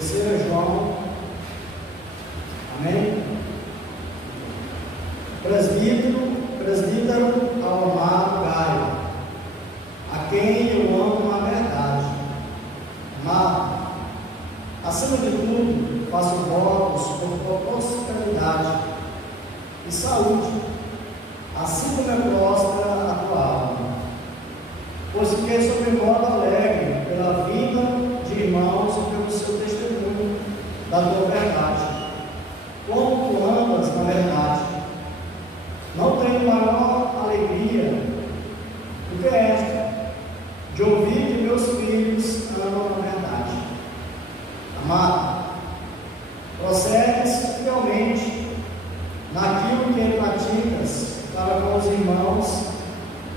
3 João, amém? Presbítero ao amado Gaio, a quem eu amo na verdade. Amado, acima de tudo, faço votos por tua prosperidade e saúde, assim como é próspera a tua alma. Pois fiquei sobremodo alegre pela vinda de irmãos e pelo seu testemunho da tua verdade. Como tu andas na verdade, não tenho maior alegria do que esta, de ouvir que meus filhos andam na verdade. Amado, prossegues fielmente naquilo que praticas para com os irmãos.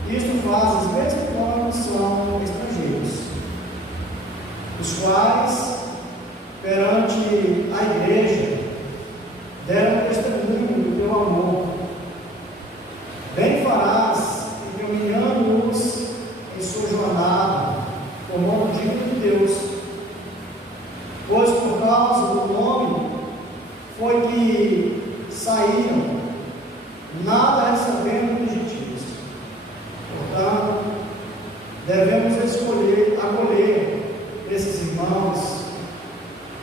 Isto fazes mesmo quando são estrangeiros, os quais, perante a igreja, deram testemunho do teu amor. Bem farás, encaminhando-os em sua jornada, como digno de Deus, pois por causa do nome foi que saíram, nada recebendo legítimos. Portanto, devemos acolher esses irmãos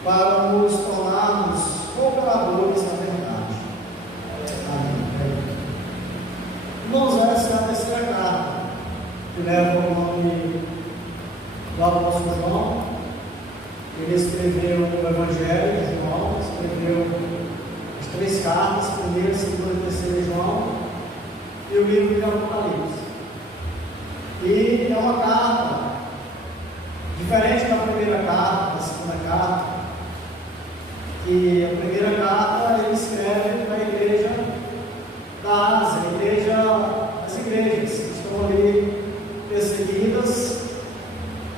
para nos tornarmos cooperadores da verdade. Amém. Irmãos, essa é a terceira carta, que leva o nome do apóstolo João. Ele escreveu o Evangelho de João, escreveu as 3 cartas, 1ª, 2ª e 3ª João, e o livro de Apocalipse. E é uma carta diferente da primeira carta, da segunda carta, que a primeira carta ele escreve para a igreja da Ásia, as igrejas que estão ali perseguidas.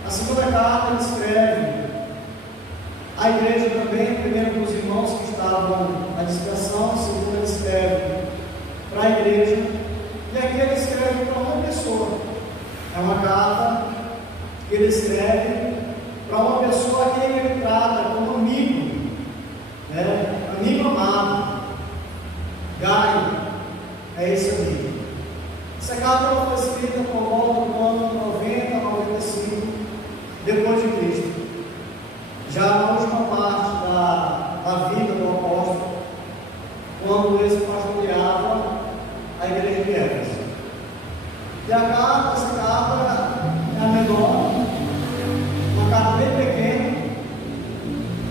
A segunda carta ele escreve a igreja também, primeiro para os irmãos que estavam na dispersão, a segunda ele escreve para a igreja, e aqui ele escreve para uma pessoa. É uma carta que ele escreve para uma pessoa que ele trata como amigo, amigo amado. Gaio é esse amigo. Essa carta foi escrita por volta do ano 90, 95, depois de Cristo. Já na última parte da vida do apóstolo, quando ele pastoreava a igreja de Éfeso. E essa carta é a menor, uma carta bem pequena,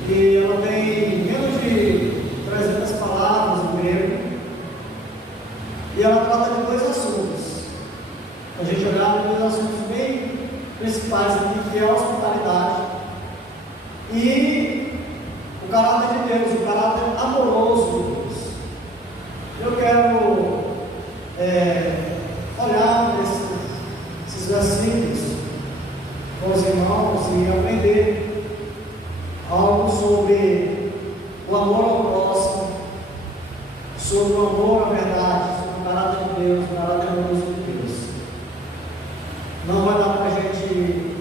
e ela tem menos de 300 palavras no grego, e ela trata de 2 assuntos. A gente olhar para 2 assuntos bem principais aqui, que é a hospitalidade e o caráter de Deus, o caráter amoroso de Deus. Eu quero olhar para esses versículos com os irmãos e aprender algo sobre o amor ao próximo, sobre o amor à verdade, sobre o caráter de Deus, o caráter amoroso de Deus. Não vai dar para a gente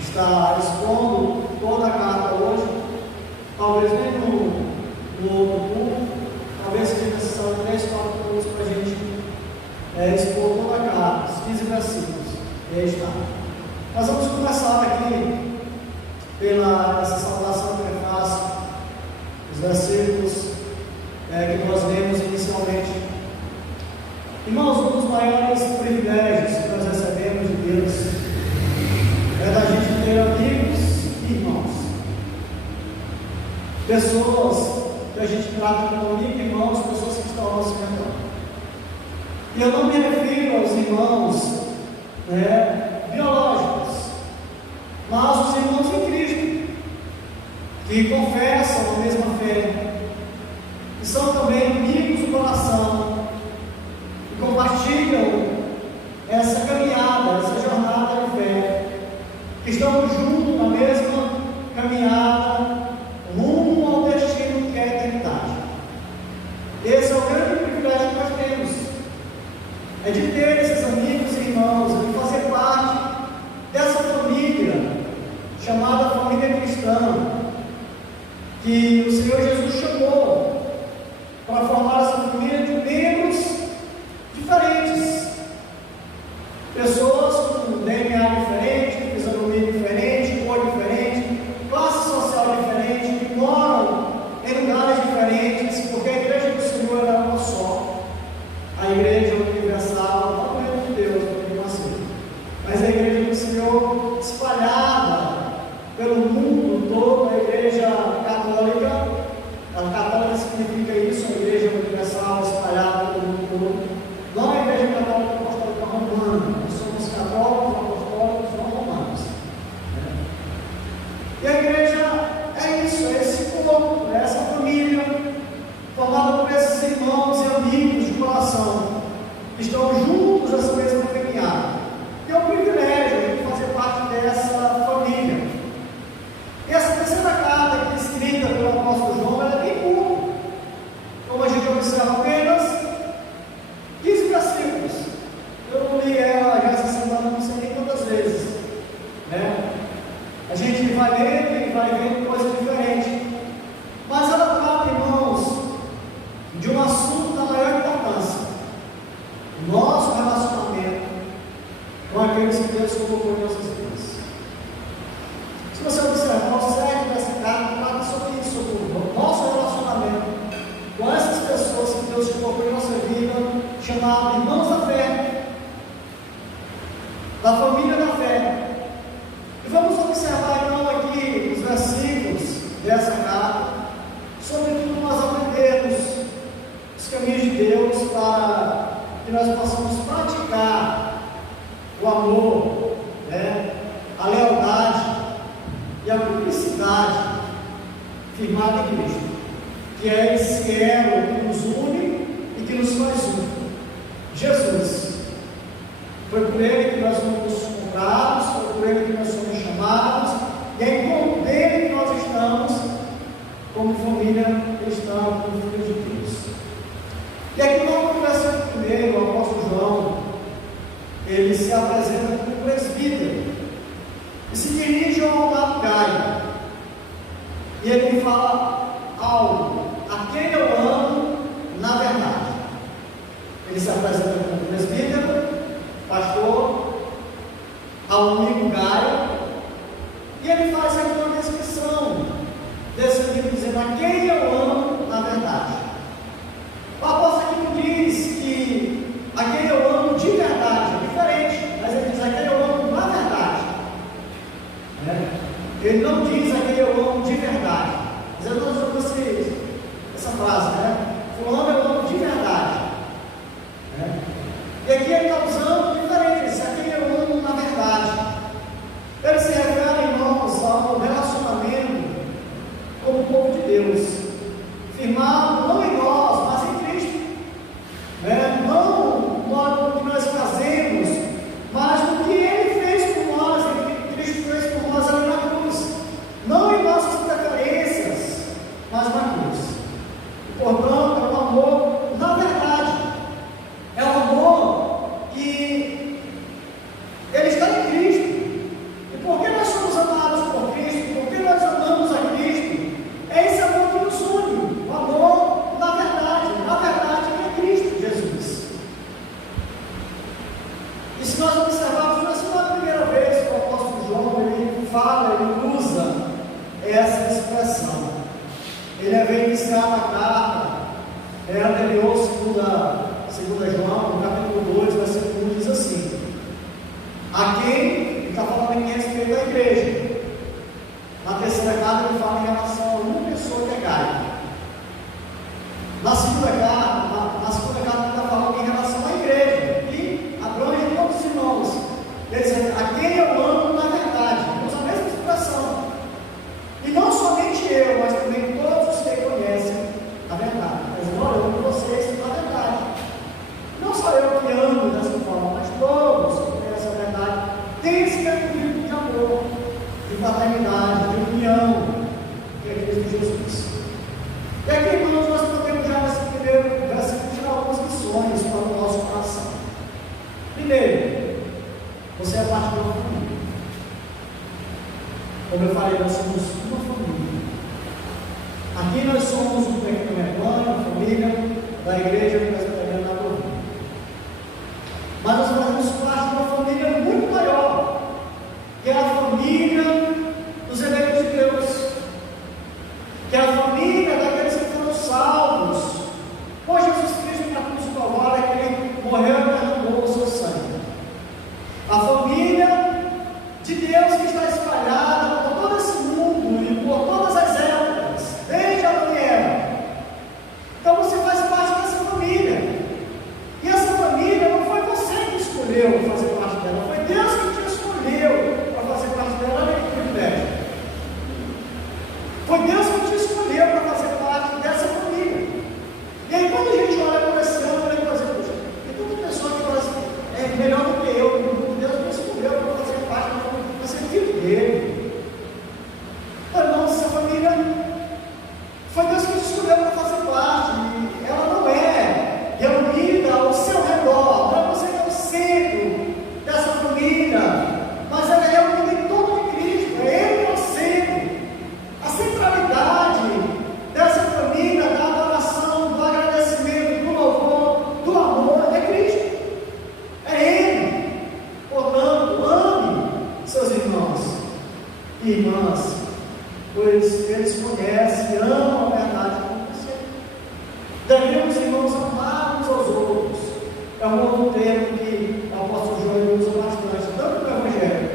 estar expondo toda a carta hoje, talvez nem no outro culto, talvez seja necessário 3, 4 cultos para a gente expor toda a carta, os 15 versículos. E aí está. Nós vamos começar aqui pela essa saudação que é fácil, os versículos que nós lemos inicialmente. Irmãos, um dos maiores privilégios que nós recebemos de Deus é da gente ter amigos e irmãos, pessoas que a gente trata como amigos e irmãos, pessoas que estão ao nosso redor. E eu não me refiro aos irmãos biológicos, mas os irmãos em Cristo, que confessam a mesma fé, que são também amigos do coração, que compartilham essa caminhada, essa jornada de fé, que estão juntos na mesma caminhada, rumo ao destino que é a eternidade. Esse é o grande privilégio que nós temos, é de ter esses amigos e irmãos, de fazer parte dessa família chamada família cristã, que o Senhor Jesus chamou para formar essa família de membros diferentes, pessoas com DNA diferente, fisionomia diferente, cor diferente, classe social diferente, que moram em lugares diferentes, porque a igreja do Senhor era uma só. A igreja universal, não é de Deus, não é assim, mas a igreja do Senhor espalhada pelo mundo todo, a igreja católica. A católica significa isso, a igreja universal espalhada pelo mundo todo. Não a igreja católica apostólica romana, nós somos católicos, apostólicos, não romanos. E a igreja é isso, é esse corpo, é essa família, formada por esses irmãos e amigos de coração, que estão juntos nessa mesma caminhada. E é um privilégio de fazer parte dessa família. E essa terceira carta aqui escrita pelo apóstolo João, ela é bem curta. Como a gente observa apenas 15 versículos. Eu não li ela já essa semana, não sei nem quantas vezes. A gente vai lendo e vai vendo coisas diferentes. Mas ela trata, irmãos, de um assunto da maior importância: o nosso relacionamento com aqueles que Deus colocou em nossas vidas. Se você observar o certo dessa carta, trata sobre isso, sobre o nosso relacionamento com essas pessoas que Deus colocou em nossa vida, chamados irmãos da fé, da família da fé. E vamos observar então aqui os versículos dessa carta, sobre tudo nós aprendemos os caminhos de Deus para que nós possamos praticar o amor, a lealdade e a cumplicidade firmada em Cristo, que é esse elo que nos une e que nos faz um. Jesus. Foi por Ele que nós fomos comprados, foi por Ele que nós somos chamados, e é em torno dele que nós estamos como família cristã, como filhos de Deus. E aqui no versículo 1, o apóstolo João, ele se apresenta como presbítero e se dirige ao amado Gaio, e ele fala algo: a quem eu amo na verdade. Ele se apresenta como presbítero, pastor, ao amigo Gaio, e ele faz aqui uma descrição desse livro, dizendo: a quem eu amo na verdade. O apóstolo aqui não diz que a quem eu amo de verdade, é diferente, mas ele diz: a quem eu amo na verdade. Ele não diz a quem eu amo de verdade. Mas eu não uso essa frase, fulano eu amo de verdade. E aqui ele está usando diferente, ele diz: a quem eu amo na verdade. Ele se refere, irmãos, ao relacionamento com o povo de Deus, firmado não em nós, mas em Cristo. Não no modo que nós fazemos, mas no que Ele fez por nós, que Cristo fez por nós ali na cruz. Não em nossas preferências, mas na cruz. E, portanto, é um amor na verdade. É um amor que ele está em Cristo. E porque nós somos amados por Cristo, porque nós amamos a Cristo, é esse amor que nos une. O amor na verdade é Cristo Jesus. E se nós observarmos, não é a primeira vez que o apóstolo João ele usa essa expressão. Ele havia iniciado a carta anterior, segunda João, no capítulo 2, versículo 1, diz assim: a quem, ele está falando aqui a respeito da igreja. Na terceira carta ele fala em relação a uma pessoa que é Gaio. Na segunda carta ele está falando em relação à igreja, que abrange todos os irmãos. Ele diz: a quem eu amo na verdade. Usa a mesma expressão. E não somente eu, mas também todos os que conhecem a verdade. Mas agora eu amo vocês na verdade. Não só eu que amo dessa forma, mas todos que conhecem a verdade têm esse espírito de amor, de paternidade, de união, que é Cristo Jesus. Como eu falei, nós somos uma família. Aqui nós somos um pequeno uma família da Igreja Presbiteriana da Corrida. Mas nós fazemos parte de uma família muito maior, que é a família dos eleitos de Deus, que é a família daqueles que foram salvos por Jesus Cristo na cruz do Calvário, que ele morreu e derramou o seu sangue. A família de Deus que está espalhada por todo esse mundo e por todas as épocas, desde a era. Então você faz parte dessa família. E essa família não foi você que escolheu fazer parte dela, foi Deus que te escolheu para fazer parte dela. Olha que privilégio. Foi Deus que te escolheu para fazer parte dessa família. E aí quando a gente olha para esse ano, eu vou dizer, puxa, tem tanta pessoa que fala assim, é melhor do que eu, Deus me escolheu para fazer parte da família, para ser filho dele. Irmão, essa família foi Deus que te escolheu para fazer parte. E ela não é reunida ao seu redor, não é você que é o centro dessa família, mas ela é reunida em torno de Cristo, é Ele que é o centro. A centralidade dessa família, da adoração, do agradecimento, do louvor, do amor, é Cristo, é Ele. Portanto, ame seus irmãos e irmãs, pois eles conhecem e amam a verdade como você. Devemos, irmãos, amar uns aos outros. É um outro termo que o apóstolo João usa bastante, tanto no Evangelho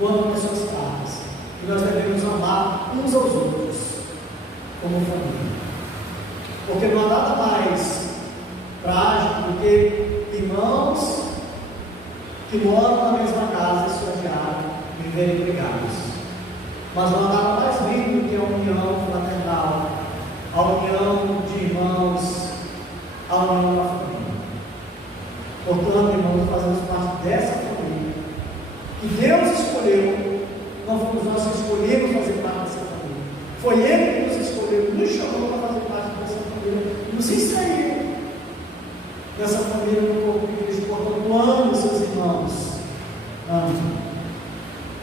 quanto nas suas cartas. E nós devemos amar uns aos outros como família. Porque não há nada mais trágico do que irmãos que moram na mesma casa e sua diária viverem brigados. Mas não há nada mais lindo do que a união fraternal, a união de irmãos, a união da família. Portanto, irmãos, fazemos parte dessa família que Deus escolheu. Não fomos nós que escolhemos fazer parte dessa família. Foi Ele que nos escolheu, nos chamou para fazer parte dessa família, nos inseriu nessa família do corpo de Cristo. Portanto, ame seus irmãos. Ame.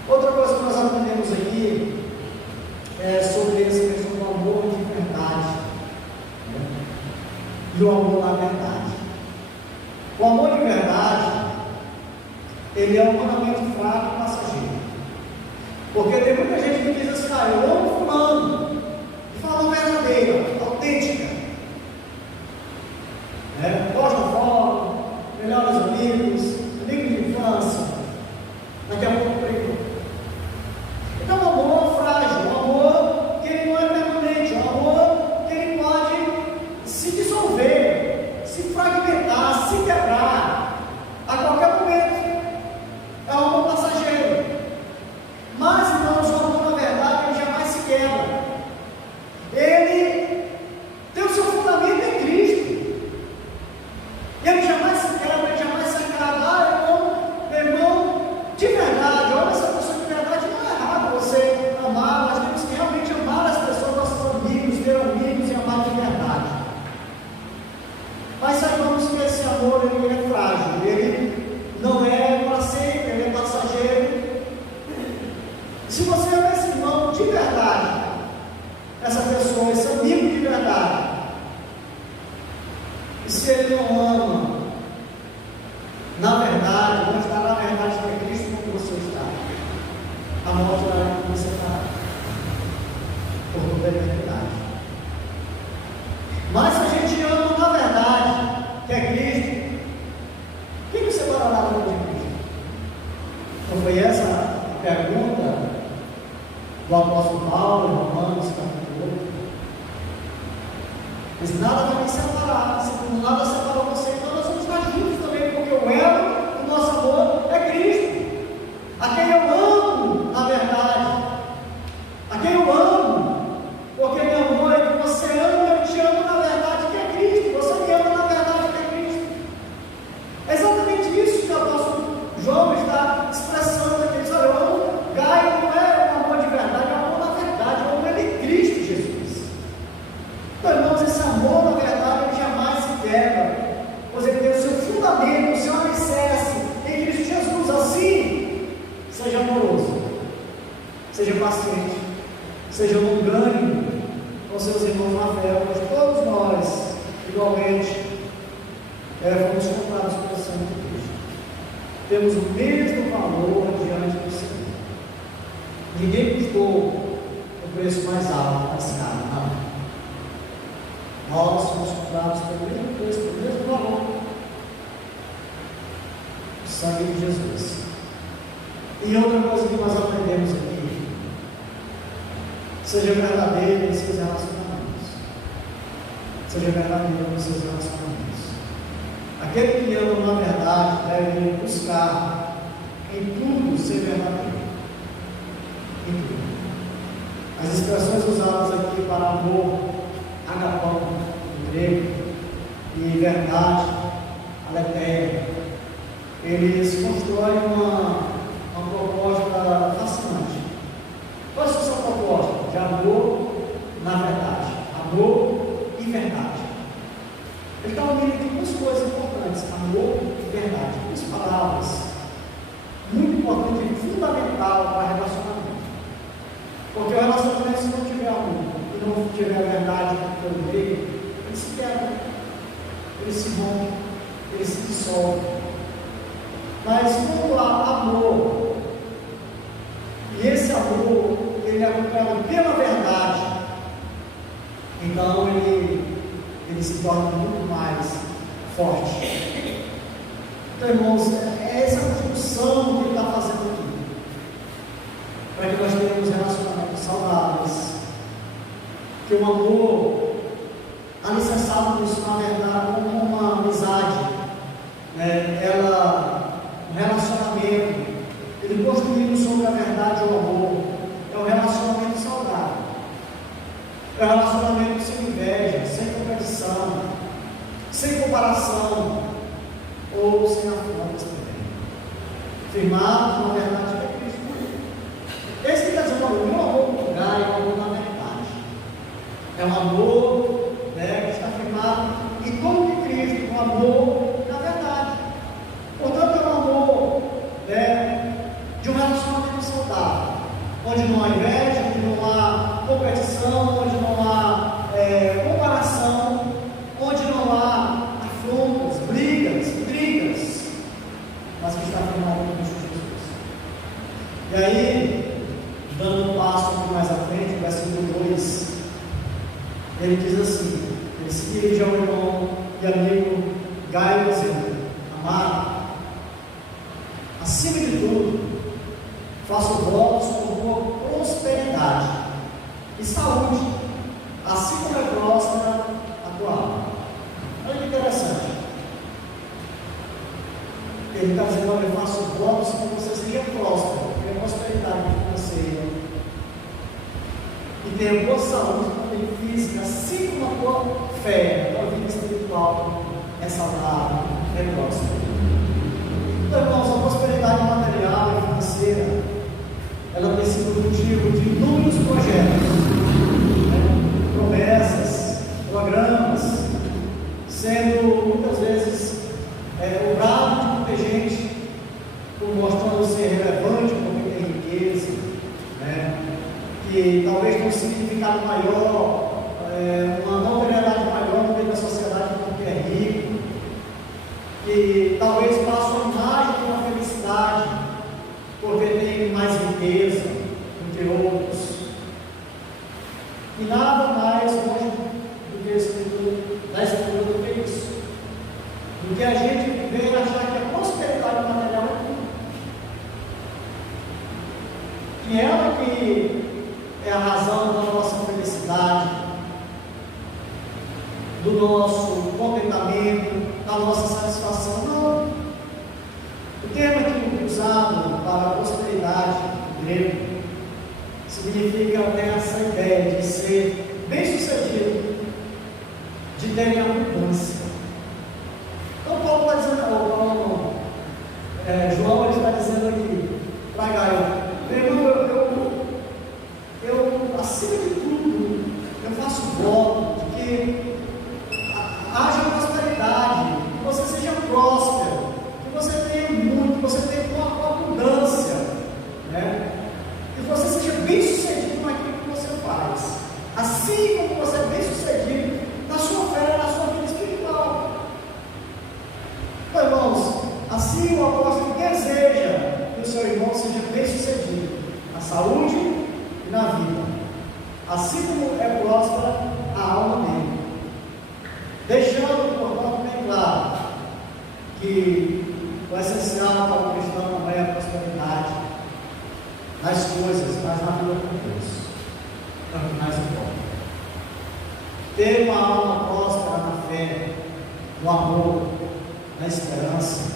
Outra coisa que nós aprendemos aqui é sobre essa questão do amor de verdade, né? E o amor na verdade. O amor de verdade, ele é humanamente fraco e passageiro. Porque tem muita gente que diz assim, eu amo fulano, de forma verdadeira, autêntica. Gosto da forma, melhores amigos, amigos de infância. Daqui a pouco briga. Então o amor é frágil, o amor que ele não é permanente, o amor que ele pode se dissolver, se fragmentar, se quebrar a qualquer momento. É um amor passageiro. Mas, irmãos, o amor na verdade ele jamais se quebra. Ele tem o seu fundamento em Cristo. Ele jamais se quebra, ele jamais se acaba. Meu irmão, de verdade, olha essa pessoa de verdade, não é errado você amar, nós temos que realmente amar as pessoas, nossos amigos, ter amigos e amar de verdade. Mas saibamos que esse amor ele é frágil, ele não é para sempre, ele é passageiro. Se você ama esse irmão de verdade, essa pessoa, esse amigo de verdade, e se ele não ama, na verdade, não está na verdade que é Cristo como você está, a morte dará que você está, por toda a eternidade. Mas se a gente ama na verdade, que é Cristo, quem você separará do amor de Cristo? Não foi essa a pergunta do apóstolo Paulo em Romanos capítulo 8? Mas nada vai me separar, se nada separa você, então nós vamos estar juntos também, porque o elo do nosso amor é Cristo, a quem eu amo na verdade, a quem eu amo, porque meu amor é que você ama, eu te amo na verdade que é Cristo, você me ama na verdade que é Cristo. É exatamente isso que o apóstolo João está expressando aqui. Ele diz, olha, eu amo Gaio, não é um amor de verdade, é um amor na verdade, é um amor de Cristo Jesus. Então, irmãos, esse amor na verdade ele jamais se quebra. seja paciente, seja longânimo com seus irmãos na fé, mas todos nós, igualmente, fomos comprados pelo sangue de Cristo. Temos o mesmo valor diante do Senhor. Ninguém custou o preço mais alto da escala, não. Nós somos comprados pelo mesmo preço, pelo mesmo valor. O sangue de Jesus. E outra coisa que nós aprendemos aqui: seja verdadeiro em seus relacionamentos. Seja verdadeiro em seus relacionamentos. Aquele que ama na verdade deve buscar em tudo ser verdadeiro. Em tudo. As expressões usadas aqui para amor, agapão, em grego, e verdade, aletheia, eles constroem uma proposta fascinante. Qual é a sua proposta? De amor na verdade. Amor e verdade. Ele está unindo aqui duas coisas importantes: amor e verdade. Duas palavras muito importantes e fundamental para relacionamento. Porque o relacionamento, se não tiver amor e não tiver a verdade pelo meio, ele se quebra, ele se rompe, ele se dissolve. Mas quando há amor, e esse amor ele é acompanhado pela verdade, então ele se torna muito mais forte. Então, irmãos, é essa construção que ele está fazendo aqui, para que nós tenhamos relacionamentos saudáveis, que o amor alicerçado nisso, na verdade, como uma amizade, um relacionamento, ele construído sobre a verdade ou o amor, é um relacionamento saudável, é um relacionamento sem inveja, sem competição, sem comparação, ou sem afrontas também, firmados na verdade que é Cristo. Esse que quer dizer, o meu amor por lugar é o amor na verdade, é um amor que está firmado em como de Cristo, um amor na verdade. Portanto, é um amor de um relacionamento saudável, onde não há inveja, onde não há competição, onde não há comparação, onde não há afrontas, brigas, intrigas, mas que está firmado em Cristo Jesus. E aí, dando um passo aqui mais à frente, versículo 2, ele diz assim, ele se dirige ao irmão e amigo Gaio dizendo: amado, acima de tudo, faço votos por prosperidade e saúde, assim como é próspera a tua alma. Olha que interessante. Ele está dizendo: olha, eu faço votos para que você seja próspero, tenha prosperidade financeira e tenha boa saúde também física, assim como a tua fé, a tua vida espiritual é saudável, é próspera. Então, irmãos, a prosperidade material e financeira, ela tem sido motivo de inúmeros projetos, promessas, programas, sendo muitas vezes cobrado de muita gente, por mostrando ser relevante porque tem riqueza, que talvez tenha um significado maior, uma notoriedade maior no meio da sociedade porque é rico, que talvez passe uma imagem de uma felicidade porque tem mais riqueza do que outros, e nada mais longe do que a Escritura, da Escritura do que isso, do que a gente viver e achar que a prosperidade material é tudo, que ela que é a razão da nossa felicidade, do nosso contentamento, da nossa satisfação. Não. O termo aqui usado para a prosperidade em grego significa ter essa ideia de ser bem-sucedido, de ter abundância. Então Paulo está dizendo, João está dizendo aqui para Gaio: eu, acima de tudo, eu faço voto de que haja prosperidade, que você seja próspero, que você tenha muito, que você tenha uma abundância, que você seja bem assim como você é bem sucedido na sua fé, na sua vida espiritual. Então, irmãos, assim o apóstolo deseja que o seu irmão seja bem sucedido na saúde e na vida, assim como é próspera a alma dele, deixando, portanto, bem claro que o essencial para o cristão não é a prosperidade nas coisas, mas na vida com Deus. É o que mais importa. Ter uma alma próspera na fé, no amor, na esperança,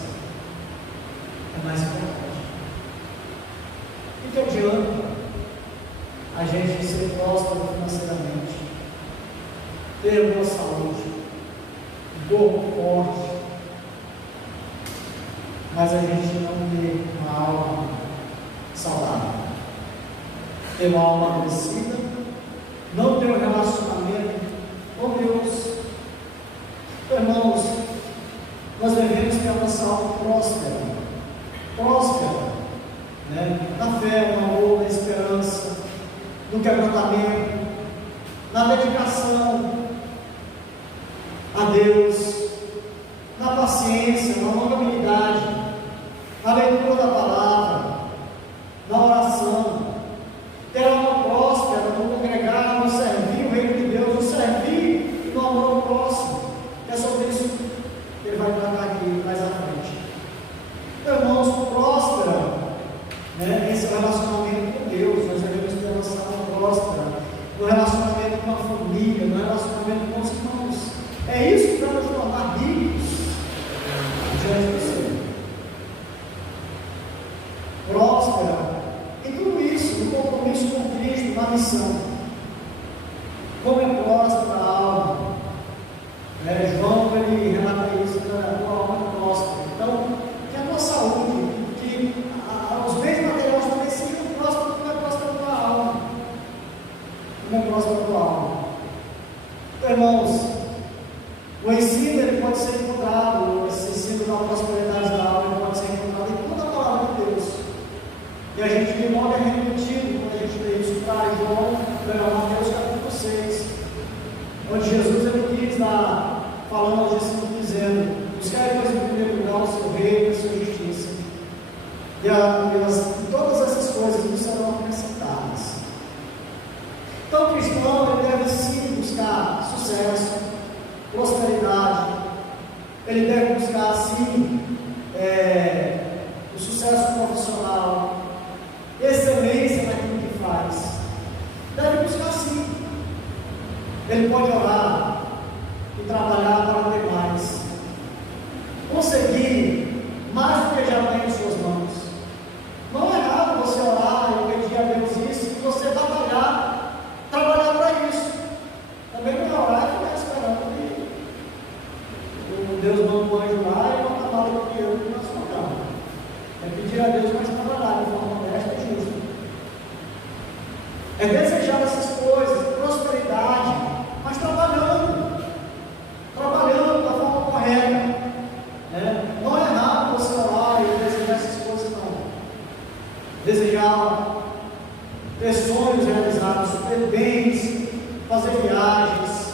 é mais importante. O que adianta a gente ser próspero financeiramente, ter boa saúde, um corpo forte, mas a gente não ter uma alma saudável, ter uma alma adoecida, não ter um relacionamento com Deus? Irmãos, nós devemos ter a nossa alma próspera, né? Na fé, no amor, na esperança, no quebrantamento, na dedicação a Deus, na paciência, na longanimidade, na leitura da palavra, na oração, ter alma próspera, no congregar, no servir o reino de Deus, no servir e no amor ao próximo. É sobre isso que ele vai tratar aqui mais à frente. Irmãos, próspera, né, esse relacionamento com Deus, nós devemos ter uma alma próspera no relacionamento com a família, no relacionamento com os irmãos. É isso que vai nos tornar ricos diante do Senhor. Próspera em tudo isso, no compromisso com Cristo, na missão. Como é próspera a alma. João, ele relata isso na tua alma próspera. Então, que a tua saúde, que os bens materiais também sejam prósperos, como é próspera a tua alma. Como é próspera a tua alma. Então, irmãos, o ensino ele pode ser encontrado, esse ensino da prosperidade da alma, ele pode ser encontrado em toda a palavra de Deus. E a gente de modo é repetido quando a gente lê isso para João, Mateus capítulo 6, onde Jesus ele diz lá, falando aos discípulos, dizendo: buscai depois em primeiro lugar o seu reino e a sua justiça, e todas essas coisas nos serão acrescentadas. Então o cristão ele deve sim buscar sucesso, prosperidade, ele deve buscar sim o sucesso profissional, excelência naquilo que faz. Deve buscar sim. Ele pode orar e trabalhar para ter mais, conseguir mais do que já tem em suas mãos. Não é errado você orar e pedir a Deus isso e você batalhar, trabalhar para isso. Também não é orar e ficar esperando que Deus manda um anjo lá e não trabalha do que eu na sua casa. É pedir a Deus mais trabalhar de forma honesta e justa. É desejar essas coisas, prosperidade, mas trabalhando da forma correta. Né? Não é errado você orar e desejar essas coisas, não. Desejar ter sonhos realizados, ter bens, fazer viagens.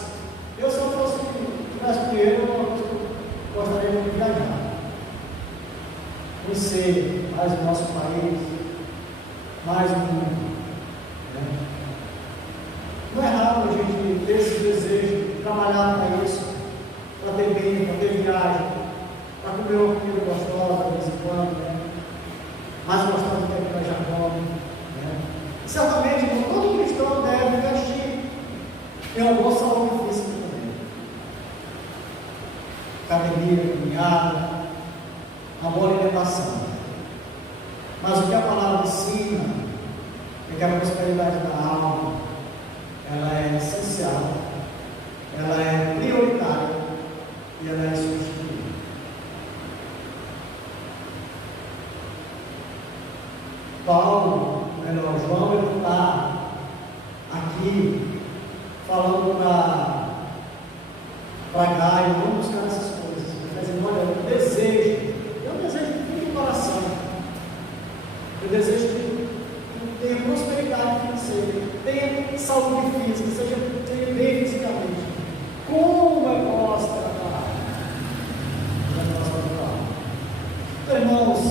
Eu, se eu fosse tivesse dinheiro, eu gostaria de viajar. Conhecer mais o nosso país, mais o mundo. Não é errado a gente ter esse desejo de trabalhar para isso, para ter bem, para ter viagem, para comer uma comida gostosa de vez em quando, né? Mais gostosa do que a já come. Né? Certamente, todo cristão deve investir em uma boa saúde física também. Academia, caminhada, uma boa alimentação. Mas o que a palavra ensina é que a prosperidade da alma ela é essencial, ela é prioritária e ela é substituível. Paulo, melhor, João, ele está aqui falando para Gaio, não buscar essas coisas. Ele está dizendo: olha, eu desejo de todo o coração, eu desejo que tenha prosperidade financeira. tenha saúde física, seja bem fisicamente. Como é nosso trabalho? Irmãos,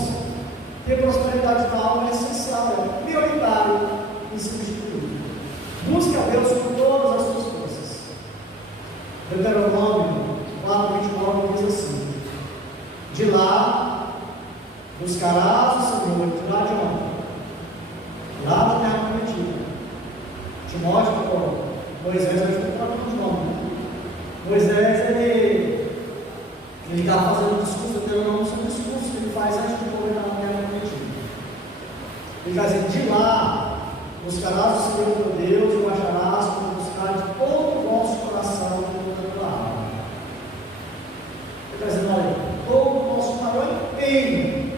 ter prosperidade na alma é essencial, é prioritário em substituir. Busque a Deus com todas as suas forças. Deuteronômio 4:29 diz assim: de lá buscarás o Senhor, de lá de onde? Lá da terra prometida. Timóteo, Moisés, vai falar de nome. Moisés, ele está fazendo um discurso, Deuteronômio, são discursos que ele faz antes de governar a terra prometida. Ele vai dizer: de lá buscarás o Senhor teu Deus, e o acharás quando buscar de todo o vosso coração e toda a tua alma. Ele está dizendo: olha, todo o nosso maior empenho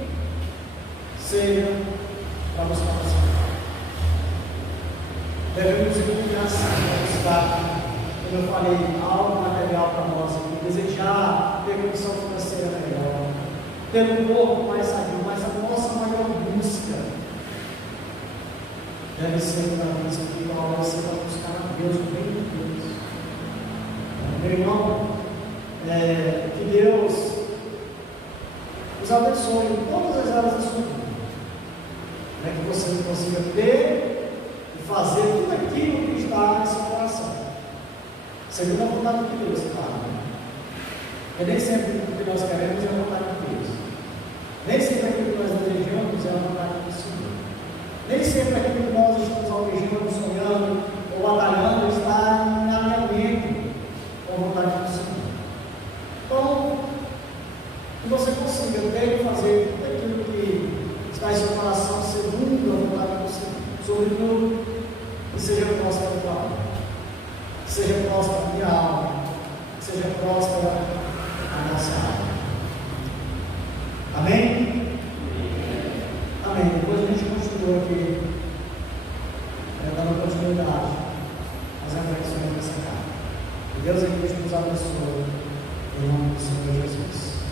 seja para buscar o Senhor. Devemos empenhar assim para buscar, como eu falei, algo material para nós, desejar ter condição financeira melhor, ter um corpo mais sadio, mas a nossa maior busca deve ser para nós espiritual, deve ser para buscar a Deus, o bem de Deus. Meu irmão, que Deus nos abençoe em todas as áreas da sua vida, para que você consiga ter e fazer tudo aquilo que está em seu coração, segundo a vontade de Deus, claro. E nem sempre o que nós queremos é a vontade de Deus, nem sempre aquilo que nós desejamos é a vontade do Senhor, nem sempre aquilo que nós estamos almejando, sonhando ou batalhando está em alinhamento com a vontade do Senhor. Então, que você consiga ter e fazer tudo aquilo que está em seu coração segundo a vontade do Senhor, sobretudo que seja próspera a tua alma, que seja próspera a minha alma, que seja próspera a nossa alma. Amém? Amém. Depois a gente continua aqui, dando continuidade às reflexões dessa carta. Que Deus aqui nos abençoe, em nome do Senhor Jesus.